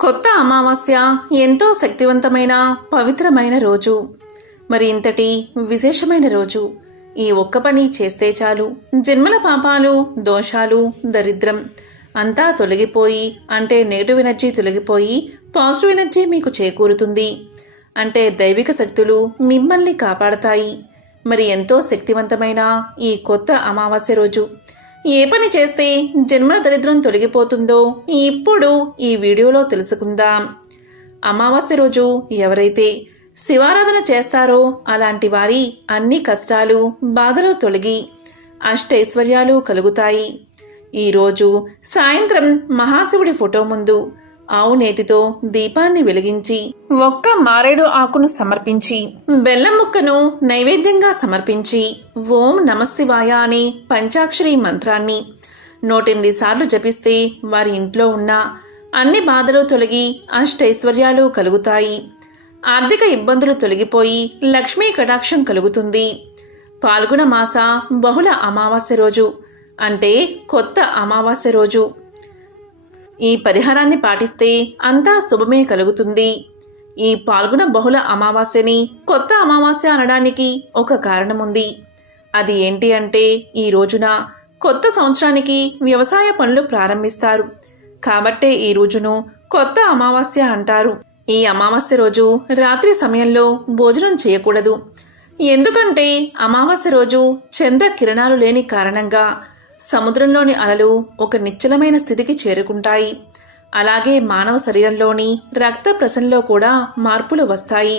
కొత్త అమావాస్య ఎంతో శక్తివంతమైన పవిత్రమైన రోజు. మరి ఇంతటి విశేషమైన రోజు. ఈ ఒక్క పని చేస్తే చాలు. జన్మల పాపాలు దోషాలు దరిద్రం అంతా తొలగిపోయి అంటే నెగిటివ్ ఎనర్జీ తొలగిపోయి పాజిటివ్ ఎనర్జీ మీకు చేకూరుతుంది. అంటే దైవిక శక్తులు మిమ్మల్ని కాపాడతాయి. మరి ఎంతో శక్తివంతమైన ఈ కొత్త అమావాస్య రోజు. ఏ పని చేస్తే జన్మ దరిద్రం తొలగిపోతుందో ఇప్పుడు ఈ వీడియోలో తెలుసుకుందాం. అమావాస్య రోజు ఎవరైతే శివారాధన చేస్తారో అలాంటి వారి అన్ని కష్టాలు బాధలు తొలగి అష్టైశ్వర్యాలు కలుగుతాయి. ఈరోజు సాయంత్రం మహాశివుడి ఫోటో ముందు ఆవు నేతితో దీపాన్ని వెలిగించి ఒక్క మారేడు ఆకును సమర్పించి బెల్లం ముక్కను నైవేద్యంగా సమర్పించి ఓం నమశివాయ అనే పంచాక్షరి మంత్రాన్ని నూటెనిమిది సార్లు జపిస్తే వారి ఇంట్లో ఉన్న అన్ని బాధలు తొలగి అష్టైశ్వర్యాలు కలుగుతాయి. ఆర్థిక ఇబ్బందులు తొలగిపోయి లక్ష్మీ కటాక్షం కలుగుతుంది. పాల్గొన మాస బహుళ అమావాస్య రోజు అంటే కొత్త అమావాస్య రోజు. ఈ పరిహారాన్ని పాటిస్తే అంతా శుభమే కలుగుతుంది. ఈ పాల్గొన బహుళ అమావాస్యని కొత్త అమావాస్య అనడానికి ఒక కారణముంది. అది ఏంటి అంటే ఈ రోజున కొత్త సంవత్సరానికి వ్యవసాయ పనులు ప్రారంభిస్తారు. కాబట్టే ఈ రోజును కొత్త అమావాస్య అంటారు. ఈ అమావాస్య రోజు రాత్రి సమయంలో భోజనం చేయకూడదు. ఎందుకంటే అమావాస్య రోజు చంద్ర కిరణాలు లేని కారణంగా సముద్రంలోని అలలు ఒక నిశ్చలమైన స్థితికి చేరుకుంటాయి. అలాగే మానవ శరీరంలోని రక్త ప్రసరణలో కూడా మార్పులు వస్తాయి.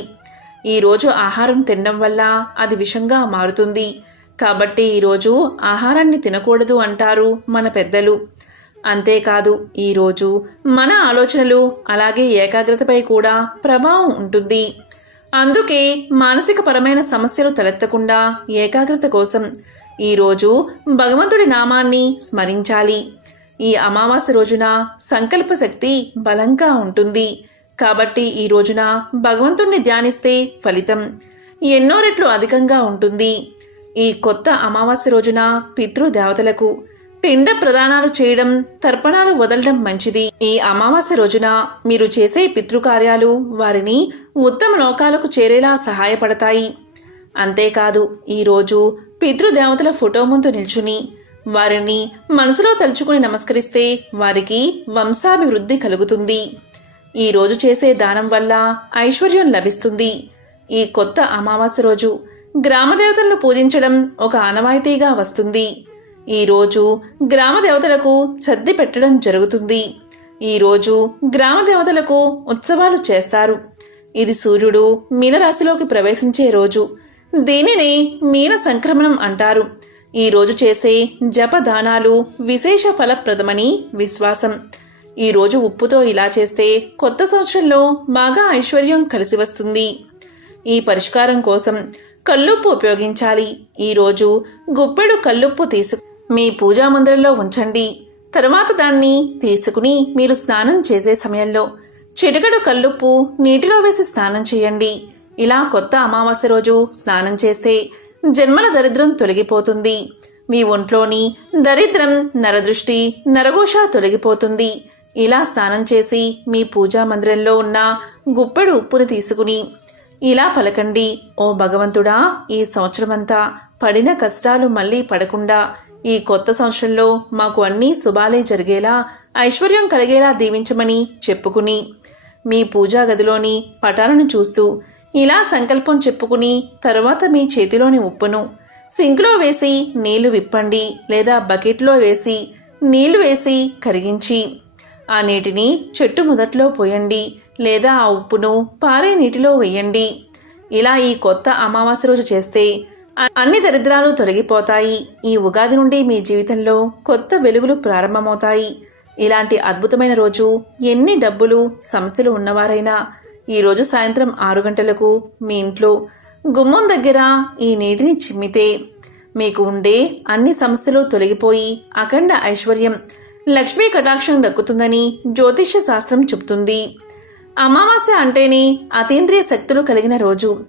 ఈరోజు ఆహారం తినడం వల్ల అది విషంగా మారుతుంది. కాబట్టి ఈరోజు ఆహారాన్ని తినకూడదు అంటారు మన పెద్దలు. అంతేకాదు ఈరోజు మన ఆలోచనలు అలాగే ఏకాగ్రతపై కూడా ప్రభావం ఉంటుంది. అందుకే మానసిక పరమైన సమస్యలు తలెత్తకుండా ఏకాగ్రత కోసం ఈరోజు భగవంతుడి నామాన్ని స్మరించాలి. ఈ అమావాస్య రోజున సంకల్ప శక్తి బలంగా ఉంటుంది. కాబట్టి ఈ రోజున భగవంతుణ్ణి ధ్యానిస్తే ఫలితం ఎన్నో రెట్లు అధికంగా ఉంటుంది. ఈ కొత్త అమావాస్య రోజున పితృదేవతలకు పిండ ప్రదానాలు చేయడం తర్పణాలు వదలడం మంచిది. ఈ అమావాస్య రోజున మీరు చేసే పితృకార్యాలు వారిని ఉత్తమ లోకాలకు చేరేలా సహాయపడతాయి. అంతేకాదు ఈరోజు పితృదేవతల ఫోటో ముందు నిల్చుని వారిని మనసులో తలుచుకుని నమస్కరిస్తే వారికి వంశాభివృద్ధి కలుగుతుంది. ఈరోజు చేసే దానం వల్ల ఐశ్వర్యం లభిస్తుంది. ఈ కొత్త అమావాస్య రోజు గ్రామదేవతలను పూజించడం ఒక ఆనవాయితీగా వస్తుంది. ఈ రోజు గ్రామదేవతలకు సర్ది పెట్టడం జరుగుతుంది. ఈ రోజు గ్రామదేవతలకు ఉత్సవాలు చేస్తారు. ఇది సూర్యుడు మీనరాశిలోకి ప్రవేశించే రోజు. దీనిని మీన సంక్రమణం అంటారు ఈరోజు చేసే జపదానాలు విశేష ఫలప్రదమని విశ్వాసం. ఈరోజు ఉప్పుతో ఇలా చేస్తే కొత్త సంవత్సరంలో బాగా ఐశ్వర్యం కలిసి వస్తుంది. ఈ పరిష్కారం కోసం కల్లుప్పు ఉపయోగించాలి. ఈరోజు గుప్పెడు కల్లుప్పు తీసు మీ పూజా మందిరంలో ఉంచండి. తర్వాత దాన్ని తీసుకుని మీరు స్నానం చేసే సమయంలో చిటికెడు కల్లుప్పు నీటిలో వేసి స్నానం చేయండి. ఇలా కొత్త అమావాస్య రోజు స్నానం చేస్తే జన్మల దరిద్రం తొలగిపోతుంది. మీ ఒంట్లోని దరిద్రం నరదృష్టి నరఘోష తొలగిపోతుంది. ఇలా స్నానం చేసి మీ పూజా మందిరంలో ఉన్న గుప్పెడు ఉప్పుని తీసుకుని ఇలా పలకండి ఓ భగవంతుడా ఈ సంవత్సరమంతా పడిన కష్టాలు మళ్ళీ పడకుండా ఈ కొత్త సంవత్సరంలో మాకు అన్నీ శుభాలే జరిగేలా ఐశ్వర్యం కలిగేలా దీవించమని చెప్పుకుని మీ పూజా గదిలోని పటాలను చూస్తూ ఇలా సంకల్పం చెప్పుకుని తరువాత మీ చేతిలోని ఉప్పును సింక్లో వేసి నీళ్ళు విప్పండి లేదా బకెట్లో వేసి నీళ్ళు వేసి కరిగించి ఆ నీటిని చెట్టు మొదట్లో పోయండి లేదా ఆ ఉప్పును పారే నీటిలో వేయండి. ఇలా ఈ కొత్త అమావాస్య రోజు చేస్తే అన్ని దరిద్రాలు తొలగిపోతాయి. ఈ ఉగాది నుండి మీ జీవితంలో కొత్త వెలుగులు ప్రారంభమవుతాయి. ఇలాంటి అద్భుతమైన రోజు ఎన్ని డబ్బులు సమస్యలు ఉన్నవారైనా ఈరోజు సాయంత్రం ఆరు గంటలకు మీ ఇంట్లో గుమ్మం దగ్గర ఈ నీటిని చిమ్మితే మీకు ఉండే అన్ని సమస్యలు తొలగిపోయి అఖండ ఐశ్వర్యం లక్ష్మీ కటాక్షం దక్కుతుందని జ్యోతిష్య శాస్త్రం చెబుతుంది. అమావాస్య అంటేనే అతీంద్రియ శక్తులు కలిగిన రోజు.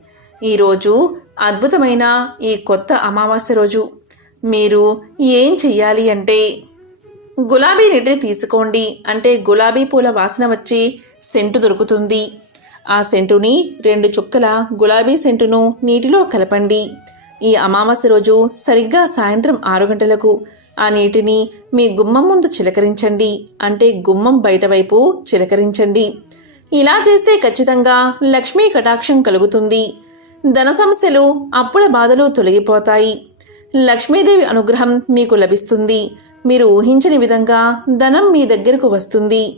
ఈ రోజు అద్భుతమైన ఈ కొత్త అమావాస్య రోజు. మీరు ఏం చెయ్యాలి అంటే గులాబీ నీటిని తీసుకోండి. అంటే గులాబీ పూల వాసన వచ్చి సెంటు దొరుకుతుంది. ఆ సెంటుని రెండు చుక్కల గులాబీ సెంటును నీటిలో కలపండి. ఈ అమావాస్య రోజు సరిగ్గా సాయంత్రం ఆరు గంటలకు ఆ నీటిని మీ గుమ్మం ముందు చిలకరించండి. అంటే గుమ్మం బయట వైపు చిలకరించండి. ఇలా చేస్తే ఖచ్చితంగా లక్ష్మీ కటాక్షం కలుగుతుంది. ధన సమస్యలు అప్పుల బాధలు తొలగిపోతాయి. లక్ష్మీదేవి అనుగ్రహం మీకు లభిస్తుంది. మీరు ఊహించని విధంగా ధనం మీ దగ్గరకు వస్తుంది.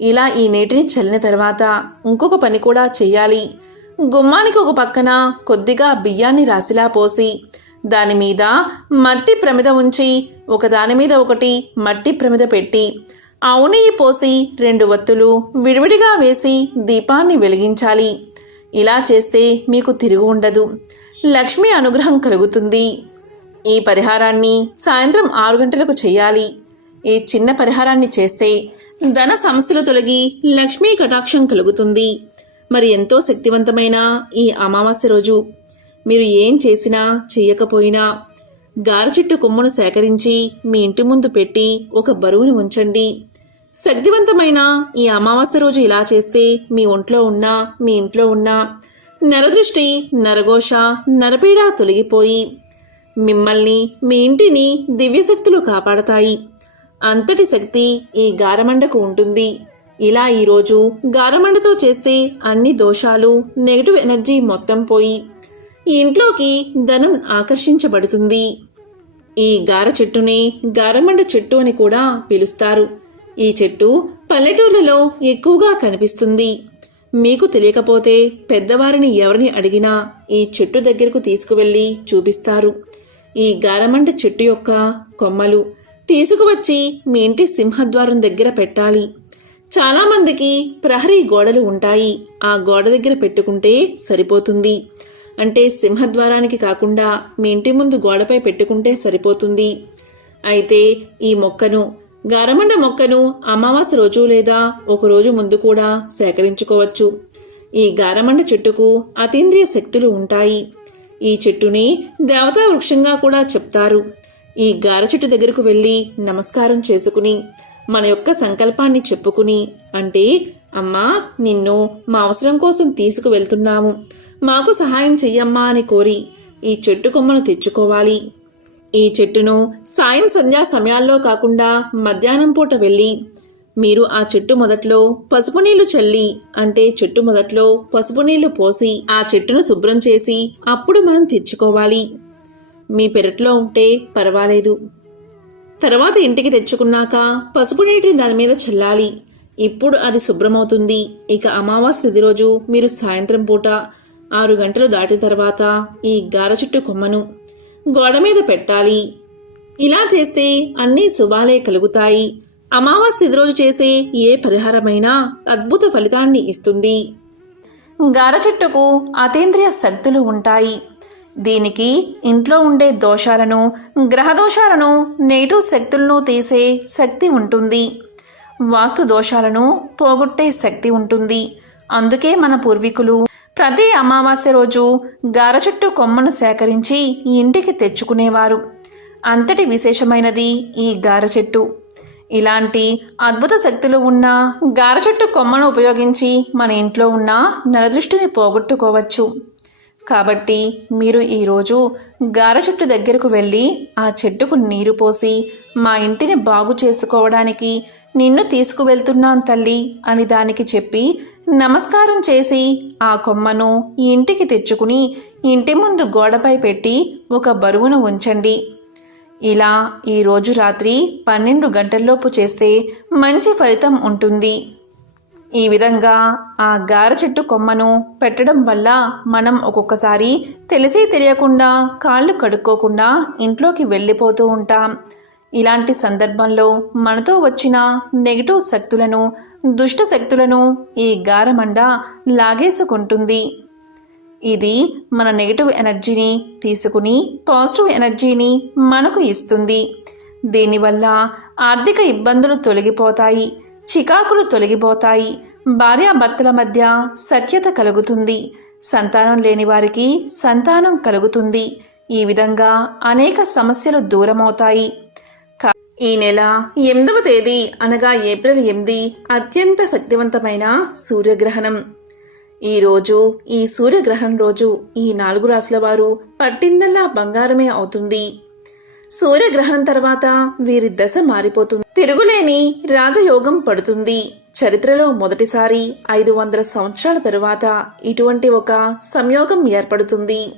ఇలా ఈ నీటిని చల్లిన తర్వాత ఇంకొక పని కూడా చేయాలి గుమ్మానికి ఒక పక్కన కొద్దిగా బియ్యాన్ని రాసిలా పోసి దాని మీద మట్టి ప్రమిద ఉంచి ఒకదాని మీద ఒకటి మట్టి ప్రమిద పెట్టి ఆవు పోసి రెండు వత్తులు విడివిడిగా వేసి దీపాన్ని వెలిగించాలి. ఇలా చేస్తే మీకు తిరుగు ఉండదు. లక్ష్మి అనుగ్రహం కలుగుతుంది. ఈ పరిహారాన్ని సాయంత్రం ఆరు గంటలకు చేయాలి ఈ చిన్న పరిహారాన్ని చేస్తే ధన సమస్యలు తొలగి లక్ష్మీ కటాక్షం కలుగుతుంది. మరి ఎంతో శక్తివంతమైన ఈ అమావాస్య రోజు. మీరు ఏం చేసినా చెయ్యకపోయినా గార చెట్టు కొమ్మును సేకరించి మీ ఇంటి ముందు పెట్టి ఒక బరువుని ఉంచండి. శక్తివంతమైన ఈ అమావాస్య రోజు ఇలా చేస్తే మీ ఒంట్లో ఉన్న మీ ఇంట్లో ఉన్న నరదృష్టి నరఘోష నరపీడ తొలగిపోయి మిమ్మల్ని మీ ఇంటిని దివ్యశక్తులు కాపాడతాయి. అంతటి శక్తి ఈ గారమండకు ఉంటుంది. ఇలా ఈరోజు గారమండతో చేస్తే అన్ని దోషాలు నెగటివ్ ఎనర్జీ మొత్తం పోయి ఇంట్లోకి ధనం ఆకర్షించబడుతుంది. ఈ గార చెట్టుని గారమండ చెట్టు అని కూడా పిలుస్తారు. ఈ చెట్టు పల్లెటూర్లలో ఎక్కువగా కనిపిస్తుంది. మీకు తెలియకపోతే పెద్దవారిని ఎవరిని అడిగినా ఈ చెట్టు దగ్గరకు తీసుకువెళ్ళి చూపిస్తారు. ఈ గారమండ చెట్టు యొక్క కొమ్మలు తీసుకువచ్చి మీ ఇంటి సింహద్వారం దగ్గర పెట్టాలి. చాలామందికి ప్రహరీ గోడలు ఉంటాయి. ఆ గోడ దగ్గర పెట్టుకుంటే సరిపోతుంది. అంటే సింహద్వారానికి కాకుండా మీ ఇంటి ముందు గోడపై పెట్టుకుంటే సరిపోతుంది. అయితే ఈ మొక్కను గారమండ మొక్కను అమావాస్య రోజు లేదా ఒక రోజు ముందు కూడా సేకరించుకోవచ్చు. ఈ గారమండ చెట్టుకు అతీంద్రియ శక్తులు ఉంటాయి. ఈ చెట్టుని దేవతా వృక్షంగా కూడా చెప్తారు. ఈ గారచెట్టు దగ్గరకు వెళ్ళి నమస్కారం చేసుకుని మన యొక్క సంకల్పాన్ని చెప్పుకుని అంటే అమ్మా నిన్ను మా అవసరం కోసం తీసుకువెళ్తున్నాము. మాకు సహాయం చెయ్యమ్మా అని కోరి ఈ చెట్టు కొమ్మను తెచ్చుకోవాలి. ఈ చెట్టును సాయం సంధ్యా సమయాల్లో కాకుండా మధ్యాహ్నం పూట వెళ్ళి మీరు ఆ చెట్టు మొదట్లో పసుపు నీళ్ళు చల్లి అంటే చెట్టు మొదట్లో పసుపు నీళ్ళు పోసి ఆ చెట్టును శుభ్రం చేసి అప్పుడు మనం తెచ్చుకోవాలి. మీ పెరట్లో ఉంటే పర్వాలేదు. తర్వాత ఇంటికి తెచ్చుకున్నాక పసుపు నీటిని దాని మీద చల్లాలి. ఇప్పుడు అది శుభ్రమవుతుంది. ఇక అమావాస్య తిథి రోజు మీరు సాయంత్రం పూట ఆరు గంటలు దాటిన తర్వాత ఈ గార చెట్టు కొమ్మను గోడ మీద పెట్టాలి. ఇలా చేస్తే అన్ని శుభాలే కలుగుతాయి. అమావాస్య తిథి రోజు చేసే ఏ పరిహారమైనా అద్భుత ఫలితాన్ని ఇస్తుంది. గార చెట్టుకు అతీంద్రియ శక్తులు ఉంటాయి. దీనికి ఇంట్లో ఉండే దోషాలను గ్రహ దోషాలను నెగిటివ్ శక్తులను తీసే శక్తి ఉంటుంది. వాస్తు దోషాలను పోగొట్టే శక్తి ఉంటుంది. అందుకే మన పూర్వీకులు ప్రతి అమావాస్య రోజు గార చెట్టు కొమ్మను సేకరించి ఇంటికి తెచ్చుకునేవారు. అంతటి విశేషమైనది ఈ గార చెట్టు. ఇలాంటి అద్భుత శక్తులు ఉన్న గారచెట్టు కొమ్మను ఉపయోగించి మన ఇంట్లో ఉన్న నరదృష్టిని పోగొట్టుకోవచ్చు. కాబట్టి మీరు ఈరోజు గార చెట్టు దగ్గరకు వెళ్ళి ఆ చెట్టుకు నీరు పోసి మా ఇంటిని బాగు చేసుకోవడానికి నిన్ను తీసుకువెళ్తున్నాను తల్లి అని దానికి చెప్పి నమస్కారం చేసి ఆ కొమ్మను ఇంటికి తెచ్చుకుని ఇంటి ముందు గోడపై పెట్టి ఒక బరువును ఉంచండి. ఇలా ఈరోజు రాత్రి పన్నెండు గంటల్లోపు చేస్తే మంచి ఫలితం ఉంటుంది. ఈ విధంగా ఆ గార చెట్టు కొమ్మను పెట్టడం వల్ల మనం ఒక్కొక్కసారి తెలిసి తెలియకుండా కాళ్ళు కడుక్కోకుండా ఇంట్లోకి వెళ్ళిపోతూ ఉంటాం. ఇలాంటి సందర్భంలో మనతో వచ్చిన నెగిటివ్ శక్తులను దుష్ట శక్తులను ఈ గారమండ లాగేసుకుంటుంది. ఇది మన నెగిటివ్ ఎనర్జీని తీసుకుని పాజిటివ్ ఎనర్జీని మనకు ఇస్తుంది. దీనివల్ల ఆర్థిక ఇబ్బందులు తొలగిపోతాయి. చికాకులు తొలగిపోతాయి. భార్యాభర్తల మధ్య సఖ్యత కలుగుతుంది. సంతానం లేని వారికి సంతానం కలుగుతుంది. ఈ విధంగా అనేక సమస్యలు దూరమవుతాయి. కా- ఈ నెల ఎనిమిదవ తేదీ అనగా ఏప్రిల్ ఎనిమిది అత్యంత శక్తివంతమైన సూర్యగ్రహణం. ఈరోజు ఈ సూర్యగ్రహణం రోజు ఈ నాలుగు రాసుల వారు పట్టిందల్లా బంగారమే అవుతుంది. సూర్యగ్రహణం తర్వాత వీరి దశ మారిపోతుంది. తిరుగులేని రాజయోగం పడుతుంది. చరిత్రలో మొదటిసారి ఐదు వందల సంవత్సరాల తరువాత ఇటువంటి ఒక సంయోగం ఏర్పడుతుంది.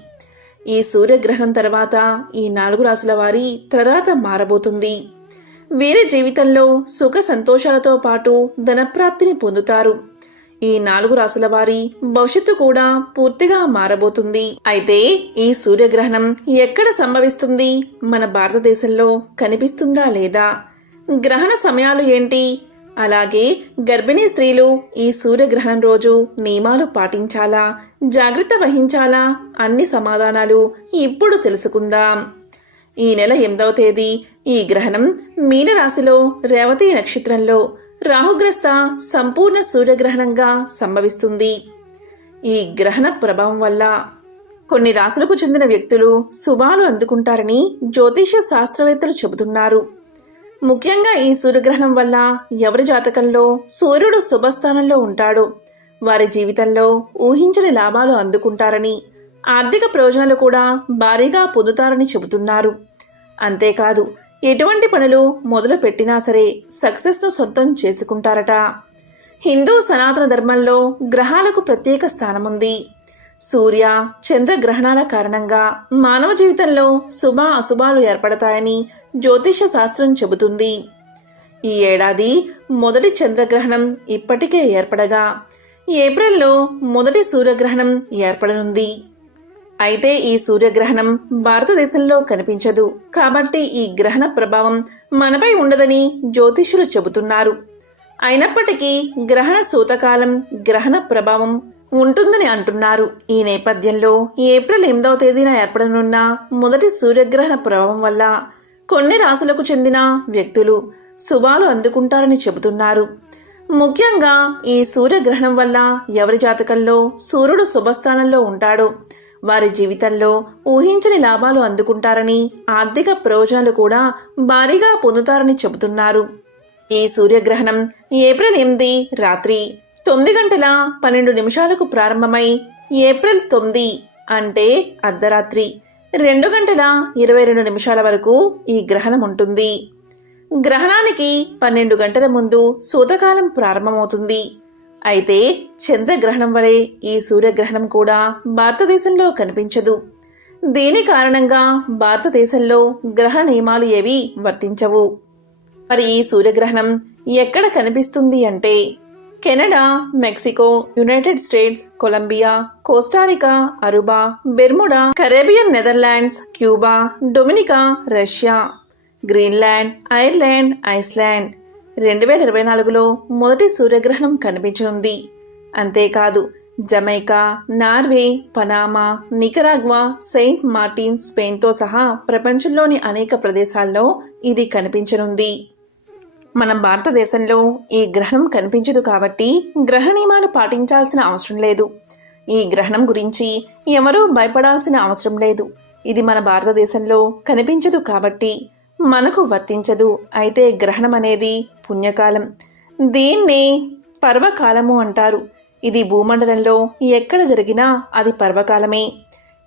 ఈ సూర్యగ్రహణం తర్వాత ఈ నాలుగు రాసుల వారి తర్వాత మారబోతుంది. వీరి జీవితంలో సుఖ సంతోషాలతో పాటు ధనప్రాప్తిని పొందుతారు. ఈ నాలుగు రాసుల వారి భవిష్యత్తు కూడా పూర్తిగా మారబోతుంది. అయితే ఈ సూర్యగ్రహణం ఎక్కడ సంభవిస్తుంది? మన భారతదేశంలో కనిపిస్తుందా లేదా? గ్రహణ సమయాలు ఏంటి? అలాగే గర్భిణీ స్త్రీలు ఈ సూర్యగ్రహణం రోజు నియమాలు పాటించాలా? జాగ్రత్త వహించాలా? అన్ని సమాధానాలు ఇప్పుడు తెలుసుకుందాం. ఈ నెల ఎనిమిదవ తేదీ ఈ గ్రహణం మీనరాశిలో రేవతి నక్షత్రంలో రాహుగ్రస్త సంపూర్ణ సూర్యగ్రహణంగా సంభవిస్తుంది. ఈ గ్రహణ ప్రభావం వల్ల కొన్ని రాశులకు చెందిన వ్యక్తులు శుభాలు అందుకుంటారని జ్యోతిష శాస్త్రవేత్తలు చెబుతున్నారు. ముఖ్యంగా ఈ సూర్యగ్రహణం వల్ల ఎవరి జాతకంలో సూర్యుడు శుభస్థానంలో ఉంటాడో వారి జీవితంలో ఊహించని లాభాలు అందుకుంటారని ఆర్థిక ప్రయోజనాలు కూడా భారీగా పొందుతారని చెబుతున్నారు. అంతేకాదు ఎటువంటి పనులు మొదలు పెట్టినా సరే సక్సెస్ను సొంతం చేసుకుంటారట. హిందూ సనాతన ధర్మంలో గ్రహాలకు ప్రత్యేక స్థానముంది. సూర్య చంద్రగ్రహణాల కారణంగా మానవ జీవితంలో శుభ అశుభాలు ఏర్పడతాయని జ్యోతిష శాస్త్రం చెబుతుంది. ఈ ఏడాది మొదటి చంద్రగ్రహణం ఇప్పటికే ఏర్పడగా ఏప్రిల్లో మొదటి సూర్యగ్రహణం ఏర్పడనుంది. అయితే ఈ సూర్యగ్రహణం భారతదేశంలో కనిపించదు. కాబట్టి ఈ గ్రహణ ప్రభావం మనపై ఉండదని జ్యోతిషులు చెబుతున్నారు. అయినప్పటికీ గ్రహణ సూతకాలం గ్రహణ ప్రభావం ఉంటుందని అంటున్నారు. ఈ నేపథ్యంలో ఏప్రిల్ ఎనిమిదవ తేదీన ఏర్పడనున్న మొదటి సూర్యగ్రహణ ప్రభావం వల్ల కొన్ని రాశులకు చెందిన వ్యక్తులు శుభాలు అందుకుంటారని చెబుతున్నారు. ముఖ్యంగా ఈ సూర్యగ్రహణం వల్ల ఎవరి జాతకంలో సూర్యుడు శుభస్థానంలో ఉంటాడో వారి జీవితంలో ఊహించని లాభాలు అందుకుంటారని ఆర్థిక ప్రయోజనాలు కూడా భారీగా పొందుతారని చెబుతున్నారు. ఈ సూర్యగ్రహణం ఏప్రిల్ ఎనిమిది రాత్రి తొమ్మిది గంటల పన్నెండు నిమిషాలకు ప్రారంభమై ఏప్రిల్ తొమ్మిది అంటే అర్ధరాత్రి రెండు గంటల ఇరవై రెండు నిమిషాల వరకు ఈ గ్రహణం ఉంటుంది. గ్రహణానికి పన్నెండు గంటల ముందు సూతకాలం ప్రారంభమవుతుంది. అయితే చంద్రగ్రహణం వలె ఈ సూర్యగ్రహణం కూడా భారతదేశంలో కనిపించదు. దీని కారణంగా భారతదేశంలో గ్రహ నియమాలు ఏవి వర్తించవు. మరి ఈ సూర్యగ్రహణం ఎక్కడ కనిపిస్తుంది అంటే Canada Mexico United States Colombia Costa Rica Aruba Bermuda Caribbean Netherlands Cuba Dominica Russia Greenland Ireland Iceland రెండు వేల ఇరవై నాలుగులో మొదటి సూర్యగ్రహణం కనిపించనుంది. అంతేకాదు Jamaica Norway Panama Nicaragua Saint Martin స్పెయిన్తో సహా ప్రపంచంలోని అనేక ప్రదేశాల్లో ఇది కనిపించనుంది. మన భారతదేశంలో ఈ గ్రహణం కనిపించదు కాబట్టి గ్రహ నియమాలు పాటించాల్సిన అవసరం లేదు. ఈ గ్రహణం గురించి ఎవరూ భయపడాల్సిన అవసరం లేదు. ఇది మన భారతదేశంలో కనిపించదు కాబట్టి మనకు వర్తించదు. అయితే గ్రహణం అనేది పుణ్యకాలం. దీన్ని పర్వకాలము అంటారు. ఇది భూమండలంలో ఎక్కడ జరిగినా అది పర్వకాలమే.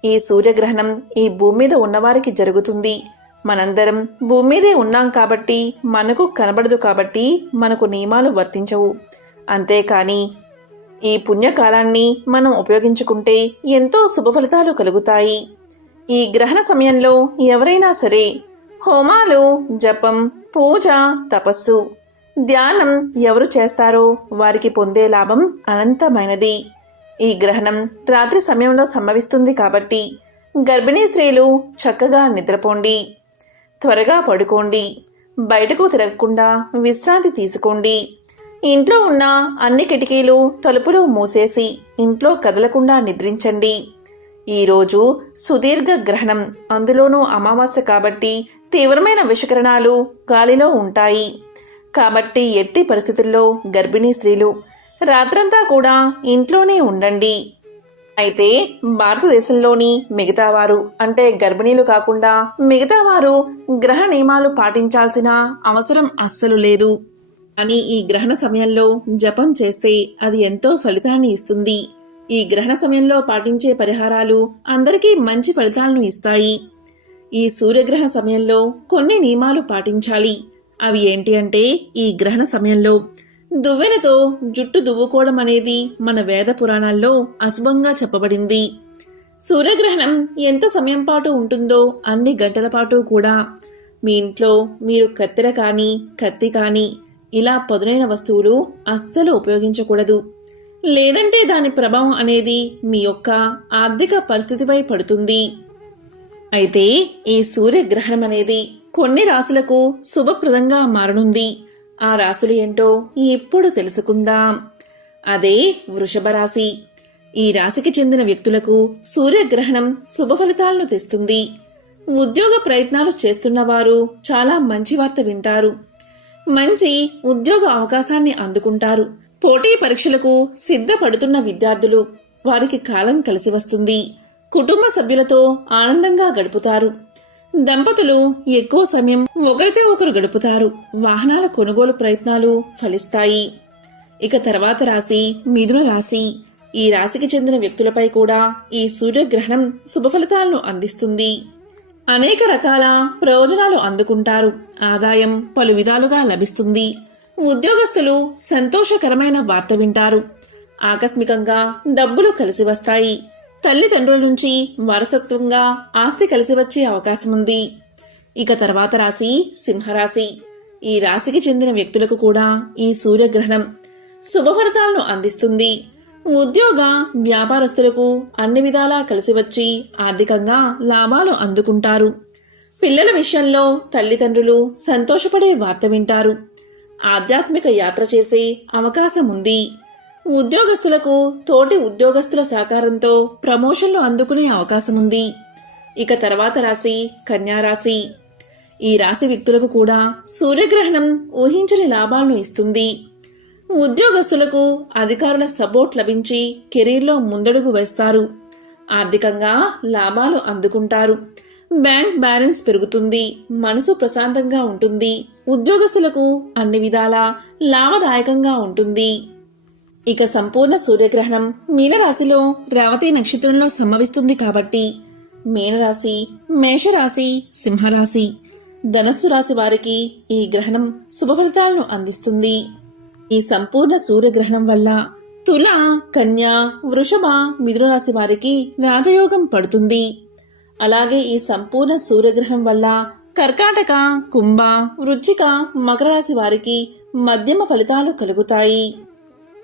ఈ సూర్యగ్రహణం ఈ భూమి మీద ఉన్నవారికి జరుగుతుంది. మనందరం భూమి మీదే ఉన్నాం కాబట్టి మనకు కనబడదు కాబట్టి మనకు నియమాలు వర్తించవు. అంతేకాని ఈ పుణ్యకాలాన్ని మనం ఉపయోగించుకుంటే ఎంతో శుభ ఫలితాలు కలుగుతాయి. ఈ గ్రహణ సమయంలో ఎవరైనా సరే హోమాలు జపం పూజ తపస్సు ధ్యానం ఎవరు చేస్తారో వారికి పొందే లాభం అనంతమైనది. ఈ గ్రహణం రాత్రి సమయంలో సంభవిస్తుంది కాబట్టి గర్భిణీ స్త్రీలు చక్కగా నిద్రపోండి. త్వరగా పడుకోండి. బయటకు తిరగకుండా విశ్రాంతి తీసుకోండి. ఇంట్లో ఉన్న అన్ని కిటికీలు తలుపులు మూసేసి ఇంట్లో కదలకుండా నిద్రించండి. ఈరోజు సుదీర్ఘ గ్రహణం అందులోనూ అమావాస్య కాబట్టి తీవ్రమైన విషకరణాలు గాలిలో ఉంటాయి. కాబట్టి ఎట్టి పరిస్థితుల్లో గర్భిణీ స్త్రీలు రాత్రంతా కూడా ఇంట్లోనే ఉండండి. అయితే భారతదేశంలోని మిగతా వారు అంటే గర్భిణీలు కాకుండా మిగతా వారు గ్రహ నియమాలు పాటించాల్సిన అవసరం అస్సలు లేదు. అని ఈ గ్రహణ సమయంలో జపం చేస్తే అది ఎంతో ఫలితాన్ని ఇస్తుంది. ఈ గ్రహణ సమయంలో పాటించే పరిహారాలు అందరికీ మంచి ఫలితాలను ఇస్తాయి. ఈ సూర్యగ్రహణ సమయంలో కొన్ని నియమాలు పాటించాలి. అవి ఏంటి అంటే ఈ గ్రహణ సమయంలో దువ్వెనతో జుట్టు దువ్వుకోవడం అనేది మన వేద పురాణాల్లో అశుభంగా చెప్పబడింది. సూర్యగ్రహణం ఎంత సమయం పాటు ఉంటుందో అన్ని గంటల పాటు కూడా. మీ ఇంట్లో మీరు కత్తెర కానీ కత్తి కానీ ఇలా పదునైన వస్తువులు అస్సలు ఉపయోగించకూడదు. లేదంటే దాని ప్రభావం అనేది మీ యొక్క ఆర్థిక పరిస్థితిపై పడుతుంది. అయితే ఈ సూర్యగ్రహణం అనేది కొన్ని రాసులకు శుభప్రదంగా మారనుంది. ఆ రాసులు ఏంటో ఇప్పుడు తెలుసుకుందాం. అదే వృషభ రాశి. ఈ రాశికి చెందిన వ్యక్తులకు సూర్యగ్రహణం శుభ ఫలితాలను తెస్తుంది. ఉద్యోగ ప్రయత్నాలు చేస్తున్నవారు చాలా మంచి వార్త వింటారు. మంచి ఉద్యోగ అవకాశాన్ని అందుకుంటారు. పోటీ పరీక్షలకు సిద్ధపడుతున్న విద్యార్థులు వారికి కాలం కలిసి వస్తుంది. కుటుంబ సభ్యులతో ఆనందంగా గడుపుతారు. దంపతులు ఎక్కువ సమయం ఒకరితో ఒకరు గడుపుతారు. వాహనాల కొనుగోలు ప్రయత్నాలు ఫలిస్తాయి. ఇక తర్వాత రాశి మిథున రాశి. ఈ రాశికి చెందిన వ్యక్తులపై కూడా ఈ సూర్యగ్రహణం శుభ ఫలితాలను అందిస్తుంది. అనేక రకాల ప్రయోజనాలు అందుకుంటారు. ఆదాయం పలు విధాలుగా లభిస్తుంది. ఉద్యోగస్తులు సంతోషకరమైన వార్త వింటారు. ఆకస్మికంగా డబ్బులు కలిసి వస్తాయి. తల్లిదండ్రుల నుంచి వారసత్వంగా ఆస్తి కలిసి వచ్చే అవకాశం ఉంది ఇక తర్వాత రాశి సింహరాశి. ఈ రాశికి చెందిన వ్యక్తులకు కూడా ఈ సూర్యగ్రహణం శుభఫలితాలను అందిస్తుంది. ఉద్యోగ వ్యాపారస్తులకు అన్ని విధాలా కలిసి వచ్చి ఆర్థికంగా లాభాలు అందుకుంటారు. పిల్లల విషయంలో తల్లిదండ్రులు సంతోషపడే వార్త వింటారు. ఆధ్యాత్మిక యాత్ర చేసే అవకాశం ఉంది ఉద్యోగస్తులకు తోటి ఉద్యోగస్తుల సహకారంతో ప్రమోషన్లు అందుకునే అవకాశం ఉంది ఇక తర్వాత రాశి కన్యారాశి ఈ రాశి వ్యక్తులకు కూడా సూర్యగ్రహణం ఊహించని లాభాలను ఇస్తుంది. ఉద్యోగస్తులకు అధికారుల సపోర్ట్ లభించి కెరీర్లో ముందడుగు వేస్తారు. ఆర్థికంగా లాభాలు అందుకుంటారు. బ్యాంక్ బ్యాలెన్స్ పెరుగుతుంది. మనసు ప్రశాంతంగా ఉంటుంది. ఉద్యోగస్తులకు అన్ని విధాలా లాభదాయకంగా ఉంటుంది. ఇక సంపూర్ణ సూర్యగ్రహణం మీనరాశిలో రేవతి నక్షత్రంలో సంభవిస్తుంది కాబట్టి మీనరాశి మేషరాశి సింహరాశి ధనస్సు రాశి వారికి ఈ గ్రహణం శుభ ఫలితాలను అందిస్తుంది. ఈ సంపూర్ణ సూర్యగ్రహణం వల్ల తుల కన్య వృషభ మిథున రాశి వారికి రాజయోగం పడుతుంది. అలాగే ఈ సంపూర్ణ సూర్యగ్రహణం వల్ల కర్కాటక కుంభ వృచ్చిక మకర రాశి వారికి మధ్యమ ఫలితాలు కలుగుతాయి.